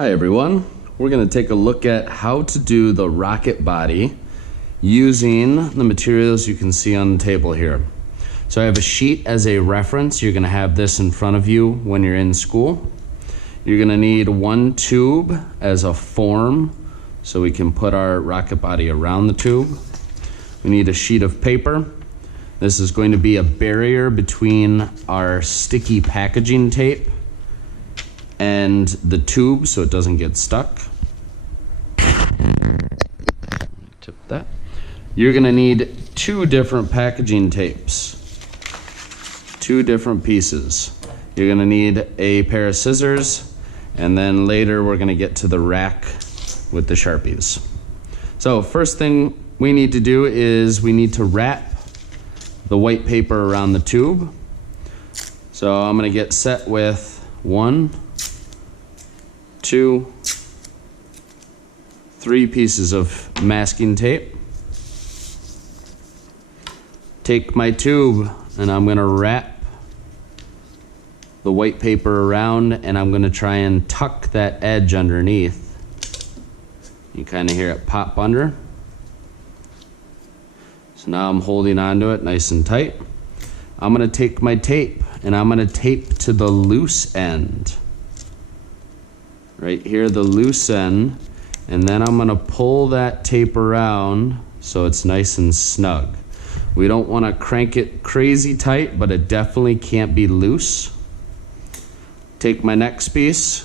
Hi everyone, we're going to take a look at how to do the rocket body using the materials you can see on the table here. So I have a sheet as a reference. You're going to have this in front of you when you're in school. You're going to need one tube as a form so we can put our rocket body around the tube. We need a sheet of paper. This is going to be a barrier between our sticky packaging tape and the tube so it doesn't get stuck. Tip that. You're gonna need two different packaging tapes, two different pieces. You're gonna need a pair of scissors, and then later we're gonna get to the rack with the Sharpies. So first thing we need to do is we need to wrap the white paper around the tube. So I'm gonna get set with 1, 2, 3 pieces of masking tape. Take my tube and I'm gonna wrap the white paper around, and I'm gonna try and tuck that edge underneath. You kind of hear it pop under. So now I'm holding onto it nice and tight. I'm gonna take my tape and I'm gonna tape to the loose end. Right here, the loose end, and then I'm gonna pull that tape around so it's nice and snug. We don't wanna crank it crazy tight, but it definitely can't be loose. Take my next piece.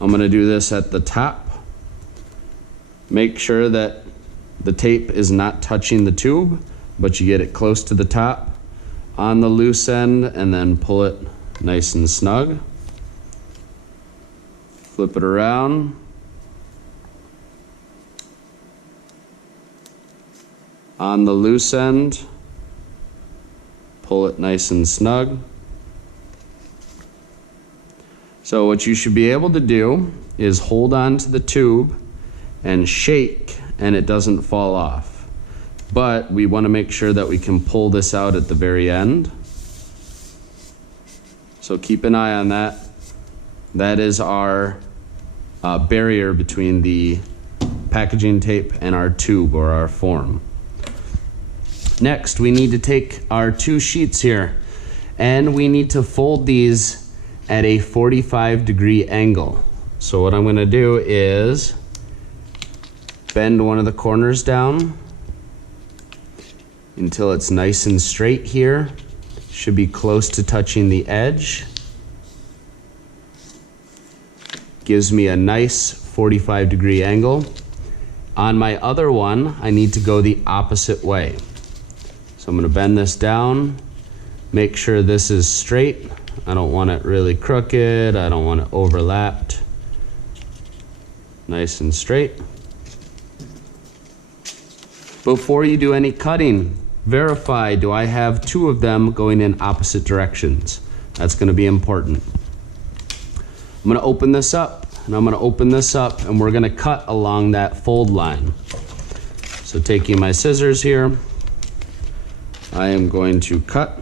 I'm gonna do this at the top. Make sure that the tape is not touching the tube, but you get it close to the top on the loose end, and then pull it nice and snug. Flip it around. On the loose end, pull it nice and snug. So what you should be able to do is hold on to the tube and shake, and it doesn't fall off. But we want to make sure that we can pull this out at the very end. So keep an eye on that. That is our barrier between the packaging tape and our tube or our form. Next, we need to take our 2 sheets here, and we need to fold these at a 45-degree angle. So what I'm going to do is bend one of the corners down until it's nice and straight here. Should be close to touching the edge. Gives me a nice 45-degree angle. On my other one, I need to go the opposite way. So I'm gonna bend this down, make sure this is straight. I don't want it really crooked, I don't want it overlapped. Nice and straight. Before you do any cutting, verify, do I have 2 of them going in opposite directions? That's gonna be important. I'm gonna open this up, and I'm gonna open this up, and we're gonna cut along that fold line. So taking my scissors here, I am going to cut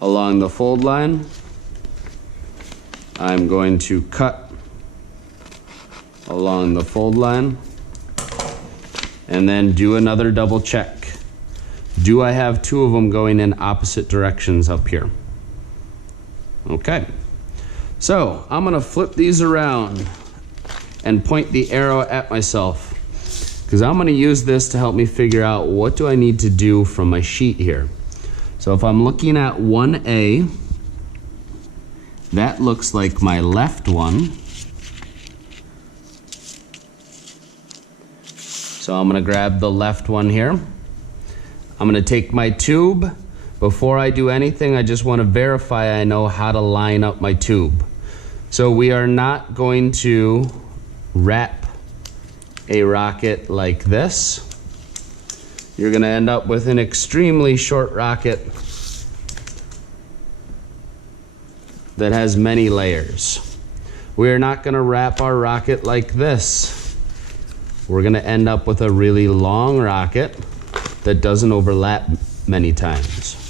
along the fold line. I'm going to cut along the fold line, and then do another double check. Do I have 2 of them going in opposite directions up here? Okay, so I'm gonna flip these around and point the arrow at myself, because I'm gonna use this to help me figure out what do I need to do from my sheet here. So if I'm looking at 1A, that looks like my left one. So I'm gonna grab the left one here. I'm gonna take my tube. Before I do anything, I just want to verify I know how to line up my tube. So we are not going to wrap a rocket like this. You're going to end up with an extremely short rocket that has many layers. We are not going to wrap our rocket like this. We're going to end up with a really long rocket that doesn't overlap many times.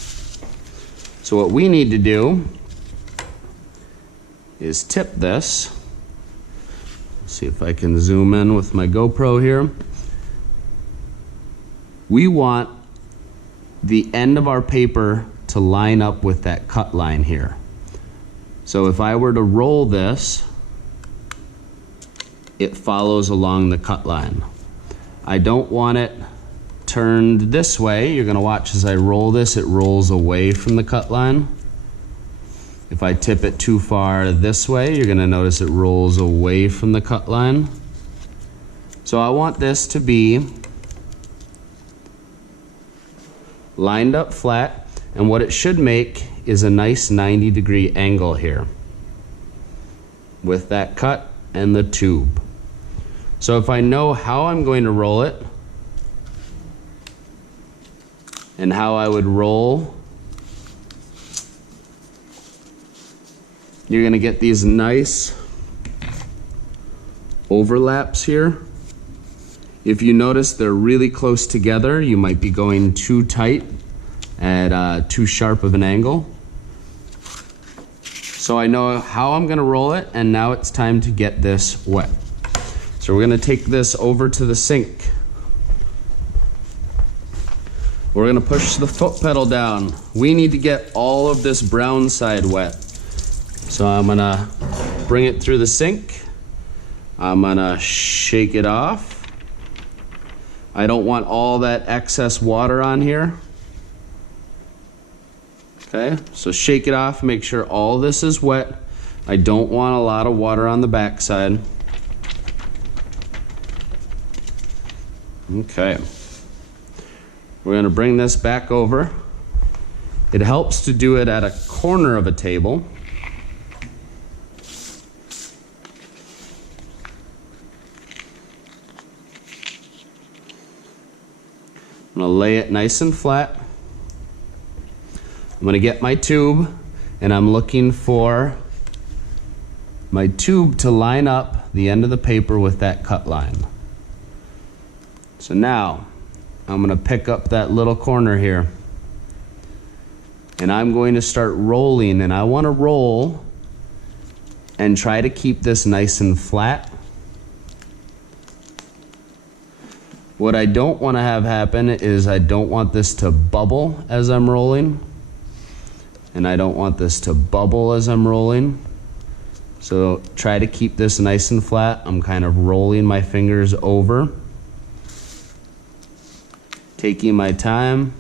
So what we need to do is tip this. See if I can zoom in with my GoPro here. We want the end of our paper to line up with that cut line here. So if I were to roll this, it follows along the cut line. I don't want it turned this way. You're going to watch as I roll this, it rolls away from the cut line. If I tip it too far this way, you're going to notice it rolls away from the cut line. So I want this to be lined up flat, and what it should make is a nice 90-degree angle here with that cut and the tube. So if I know how I'm going to roll it and how I would roll, you're going to get these nice overlaps here. If you notice they're really close together, you might be going too tight at too sharp of an angle. So I know how I'm going to roll it, and now it's time to get this wet. So we're going to take this over to the sink. We're going to push the foot pedal down. We need to get all of this brown side wet. So I'm going to bring it through the sink. I'm going to shake it off. I don't want all that excess water on here. Okay, so shake it off, make sure all this is wet. I don't want a lot of water on the backside. Okay, we're going to bring this back over. It helps to do it at a corner of a table. I'm going to lay it nice and flat. I'm going to get my tube, and I'm looking for my tube to line up the end of the paper with that cut line. So now I'm going to pick up that little corner here, and I'm going to start rolling, and I want to roll and try to keep this nice and flat. What I don't want to have happen is I don't want this to bubble as I'm rolling, and I don't want this to bubble as I'm rolling. So try to keep this nice and flat. I'm kind of rolling my fingers over, taking my time.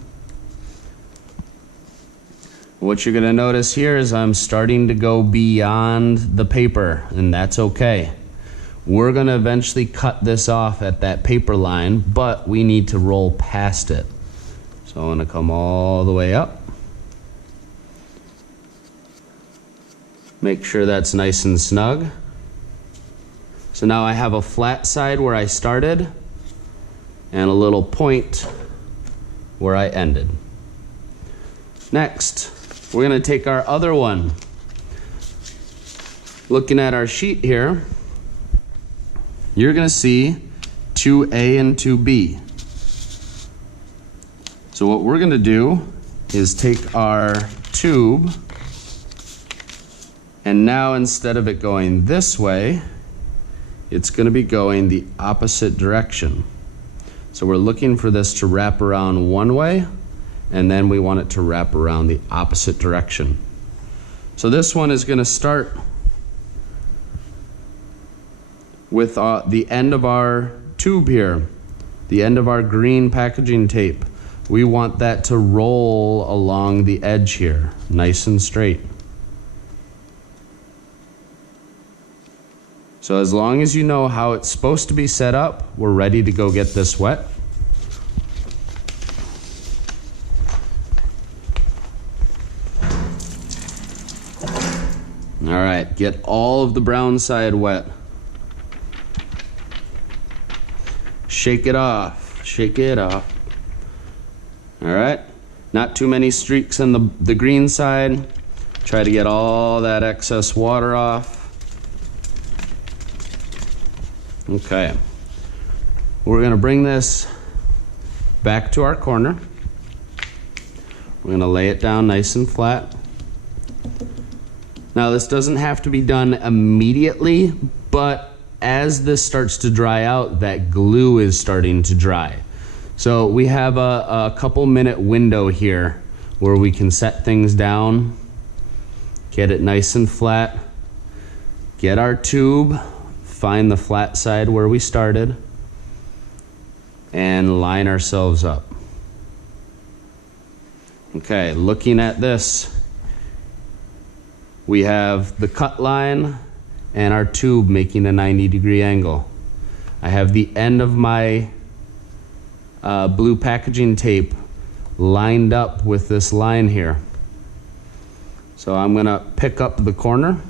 What you're going to notice here is I'm starting to go beyond the paper, and that's okay. We're going to eventually cut this off at that paper line, but we need to roll past it. So I'm going to come all the way up. Make sure that's nice and snug. So now I have a flat side where I started and a little point where I ended. Next, we're going to take our other one. Looking at our sheet here, you're going to see 2A and 2B. So what we're going to do is take our tube, and now instead of it going this way, it's going to be going the opposite direction. So we're looking for this to wrap around one way, and then we want it to wrap around the opposite direction. So this one is going to start with the end of our tube here, the end of our green packaging tape. We want that to roll along the edge here, nice and straight. So as long as you know how it's supposed to be set up, we're ready to go get this wet. All right, get all of the brown side wet. Shake it off, shake it off. All right, not too many streaks on the green side. Try to get all that excess water off. Okay, we're gonna bring this back to our corner. We're gonna lay it down nice and flat. Now this doesn't have to be done immediately, but as this starts to dry out, that glue is starting to dry. So we have a couple minute window here where we can set things down, get it nice and flat, get our tube, find the flat side where we started, and line ourselves up. Okay, looking at this, we have the cut line and our tube making a 90-degree angle. I have the end of my blue packaging tape lined up with this line here. So I'm gonna pick up the corner,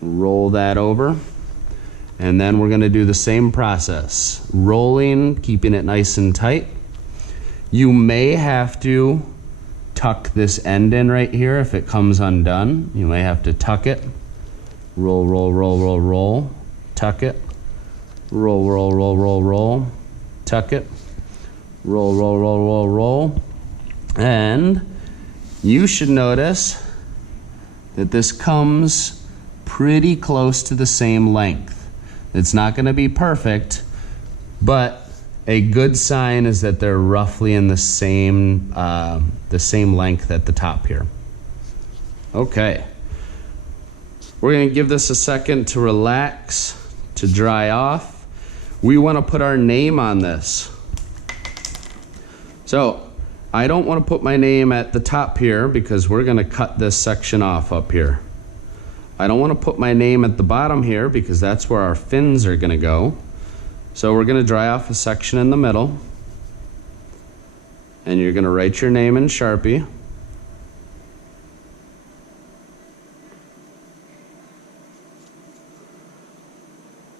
roll that over, and then we're gonna do the same process. Rolling, keeping it nice and tight. You may have to tuck this end in right here if it comes undone. You may have to tuck it. Roll, roll, roll, roll, roll. Tuck it. Roll, roll, roll, roll, roll. Tuck it. Roll, roll, roll, roll, roll. And you should notice that this comes pretty close to the same length. It's not going to be perfect, but a good sign is that they're roughly in the same length at the top here. Okay. We're going to give this a second to relax, to dry off. We want to put our name on this. So I don't want to put my name at the top here because we're going to cut this section off up here. I don't want to put my name at the bottom here because that's where our fins are going to go. So we're going to dry off a section in the middle, and you're going to write your name in Sharpie.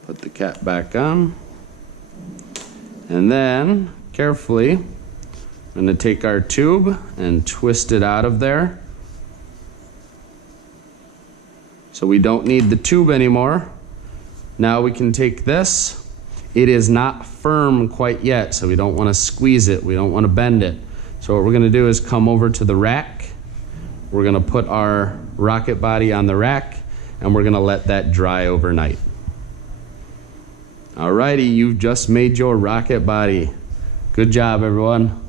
Put the cap back on, and then carefully I'm going to take our tube and twist it out of there. So we don't need the tube anymore. Now we can take this. It is not firm quite yet, so we don't want to squeeze it. We don't want to bend it. So what we're going to do is come over to the rack. We're going to put our rocket body on the rack, and we're going to let that dry overnight. Alrighty, you've just made your rocket body. Good job, everyone.